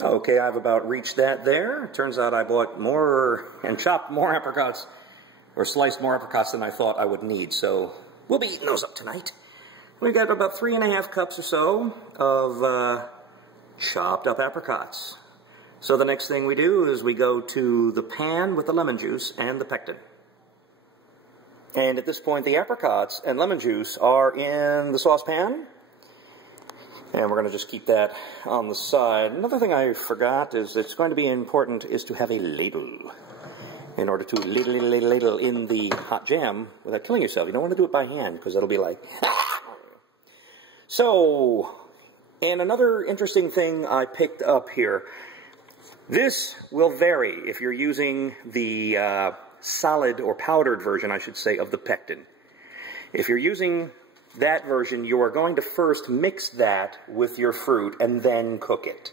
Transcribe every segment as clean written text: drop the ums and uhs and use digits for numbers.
Okay, I've about reached that there. Turns out I bought more and chopped more apricots, or sliced more apricots than I thought I would need, so we'll be eating those up tonight. We've got about 3½ cups or so of chopped up apricots. So the next thing we do is we go to the pan with the lemon juice and the pectin. And at this point, the apricots and lemon juice are in the saucepan. And we're going to just keep that on the side. Another thing I forgot is it's going to be important is to have a ladle in order to ladle in the hot jam without killing yourself. You don't want to do it by hand because it'll be like, ah! So, and another interesting thing I picked up here, this will vary if you're using the solid or powdered version, I should say, of the pectin. If you're using that version, you are going to first mix that with your fruit and then cook it.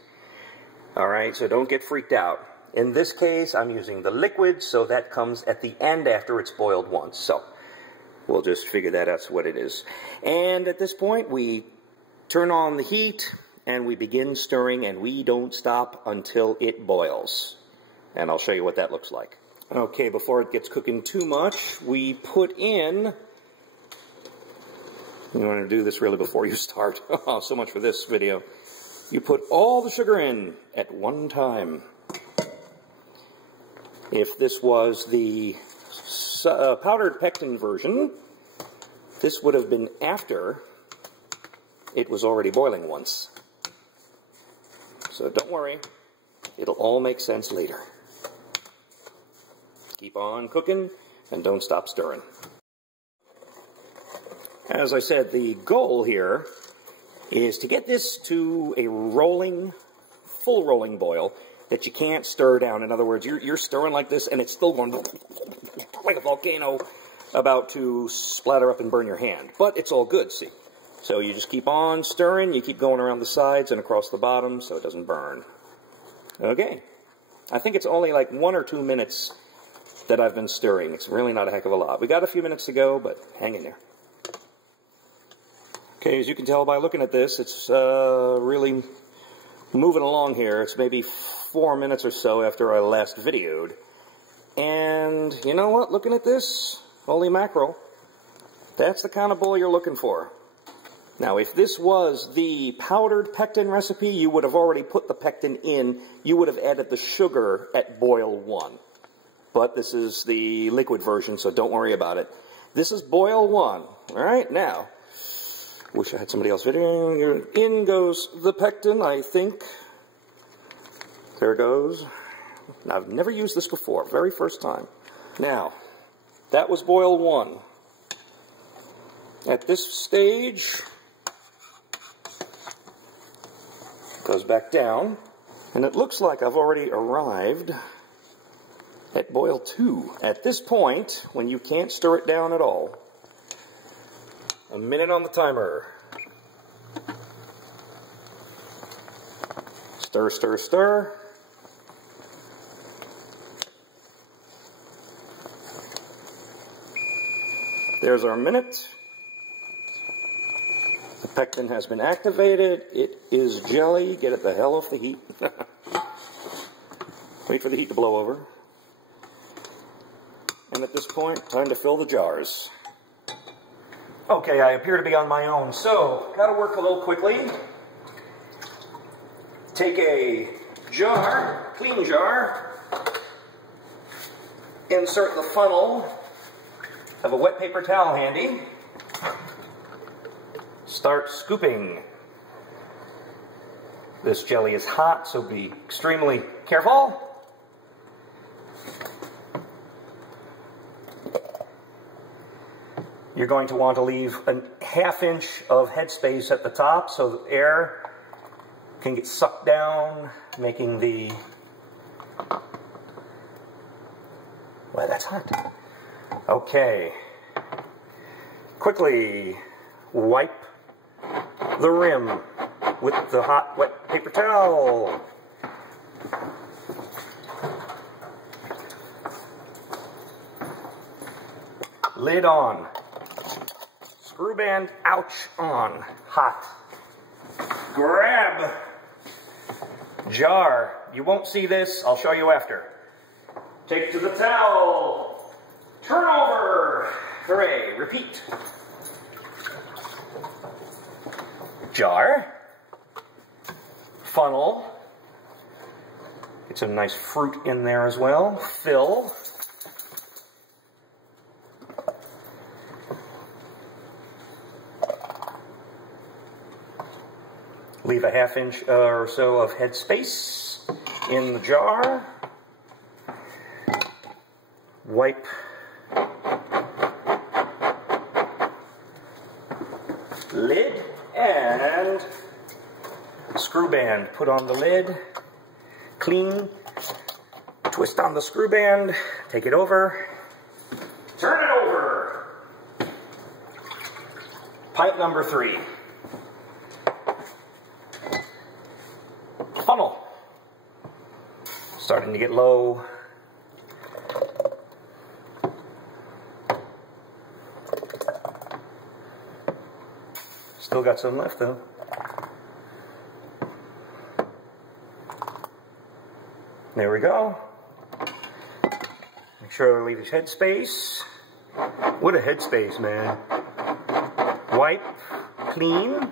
Alright, so don't get freaked out. In this case, I'm using the liquid, so that comes at the end after it's boiled once. So, we'll just figure that out's what it is. And at this point, we turn on the heat, and we begin stirring, and we don't stop until it boils. And I'll show you what that looks like. Okay, before it gets cooking too much, we put in... You want to do this really before you start. So much for this video. You put all the sugar in at one time. If this was the powdered pectin version, this would have been after it was already boiling once. So don't worry, it'll all make sense later. Keep on cooking and don't stop stirring. As I said, the goal here is to get this to a rolling, full rolling boil that you can't stir down. In other words, you're stirring like this and it's still going like a volcano about to splatter up and burn your hand. But it's all good, see? So you just keep on stirring, you keep going around the sides and across the bottom so it doesn't burn. Okay. I think it's only like 1 or 2 minutes that I've been stirring. It's really not a heck of a lot. We got a few minutes to go, but hang in there. Okay, as you can tell by looking at this, it's really moving along here. It's maybe 4 minutes or so after I last videoed. And you know what? Looking at this, holy mackerel, that's the kind of bowl you're looking for. Now, if this was the powdered pectin recipe, you would have already put the pectin in. You would have added the sugar at boil 1. But this is the liquid version, so don't worry about it. This is boil 1. All right, now, wish I had somebody else videoing. In goes the pectin, I think. There it goes. Now, I've never used this before, very first time. Now, that was boil 1. At this stage, goes back down, and it looks like I've already arrived at boil 2. At this point, when you can't stir it down at all, a minute on the timer. Stir, stir, stir. There's our minute. The pectin has been activated. It is jelly. Get it the hell off the heat. Wait for the heat to blow over. And at this point, time to fill the jars. Okay, I appear to be on my own, so gotta work a little quickly. Take a jar, clean jar, insert the funnel, have a wet paper towel handy, start scooping. This jelly is hot, so be extremely careful. You're going to want to leave a ½ inch of headspace at the top so the air can get sucked down, making the... Well, that's hot. Okay. Quickly wipe the rim with the hot, wet paper towel. Lid on. Screw band, ouch, on. Hot. Grab Jar. You won't see this. I'll show you after. Take to the towel. Turn over. Hooray. Repeat. Jar. Funnel. Get some nice fruit in there as well. Fill. Leave a ½ inch or so of head space in the jar. Wipe lid and screw band. Put on the lid, clean, twist on the screw band, take it over, turn it over. Pipe number 3. Funnel. Starting to get low. Still got some left though. There we go. Make sure I leave his head space. What a head space, man. Wipe, clean.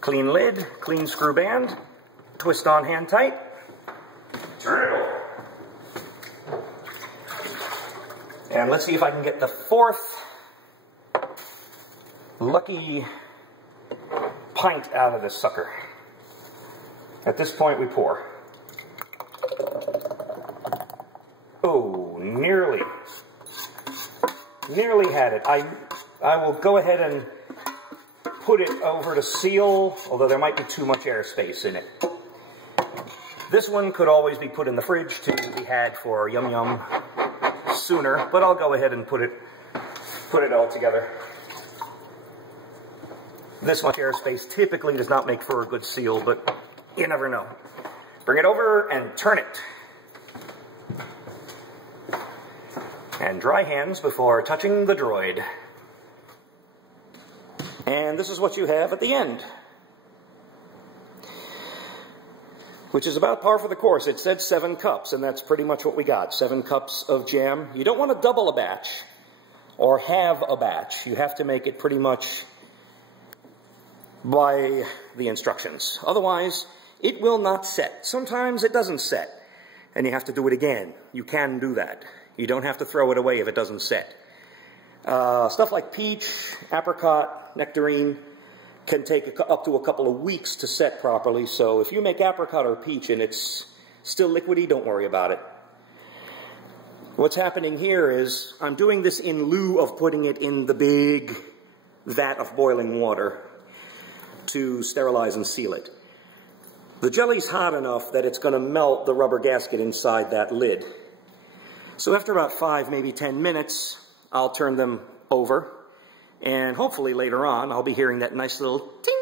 Clean lid, clean screw band, twist on hand tight, turn it over. And let's see if I can get the 4th lucky pint out of this sucker. At this point we pour. Oh, nearly had it. I will go ahead and put it over to seal, although there might be too much airspace in it. This one could always be put in the fridge to be had for yum yum sooner, but I'll go ahead and put it all together. This much airspace typically does not make for a good seal, but you never know. Bring it over and turn it. And dry hands before touching the droid. And this is what you have at the end. Which is about par for the course. It said 7 cups, and that's pretty much what we got. 7 cups of jam. You don't want to double a batch or have a batch. You have to make it pretty much by the instructions. Otherwise, it will not set. Sometimes it doesn't set, and you have to do it again. You can do that. You don't have to throw it away if it doesn't set. Stuff like peach, apricot, nectarine can take up to a couple of weeks to set properly, so if you make apricot or peach and it's still liquidy, don't worry about it. What's happening here is I'm doing this in lieu of putting it in the big vat of boiling water to sterilize and seal it. The jelly's hot enough that it's going to melt the rubber gasket inside that lid. So after about 5, maybe 10 minutes, I'll turn them over, and hopefully later on I'll be hearing that nice little ting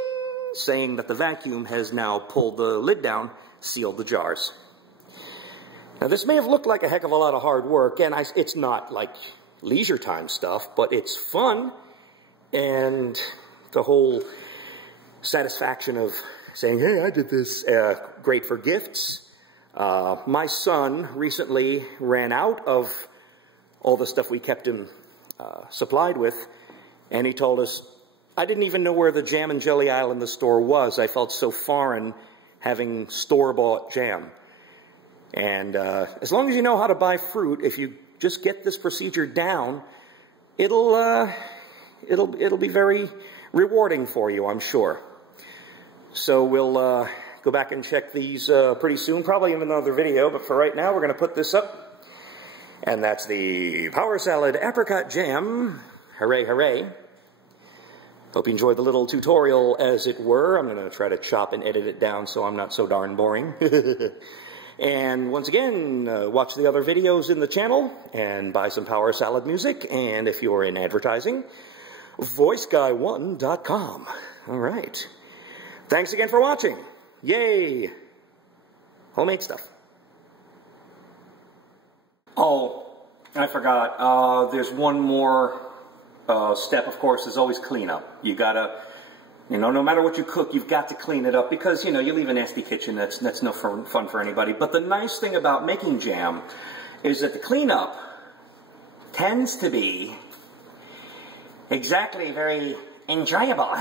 saying that the vacuum has now pulled the lid down, sealed the jars. Now this may have looked like a heck of a lot of hard work, and it's not like leisure time stuff, but it's fun, and the whole satisfaction of saying, hey, I did this, great for gifts. My son recently ran out of all the stuff we kept him supplied with, and he told us, I didn't even know where the jam and jelly aisle in the store was. I felt so foreign having store-bought jam. And as long as you know how to buy fruit, if you just get this procedure down, it'll be very rewarding for you, I'm sure. So we'll go back and check these pretty soon, probably in another video, but for right now we're going to put this up. And that's the Power Salad Apricot Jam. Hooray, hooray. Hope you enjoyed the little tutorial, as it were. I'm going to try to chop and edit it down so I'm not so darn boring. And once again, watch the other videos in the channel and buy some Power Salad music. And if you're in advertising, voiceguy1.com. All right. Thanks again for watching. Yay. Homemade stuff. Oh, I forgot. There's one more step, of course, is always cleanup. You gotta You know, no matter what you cook, you've got to clean it up because, you know, you leave a nasty kitchen, that's no fun for anybody. But the nice thing about making jam is that the cleanup tends to be exactly very enjoyable.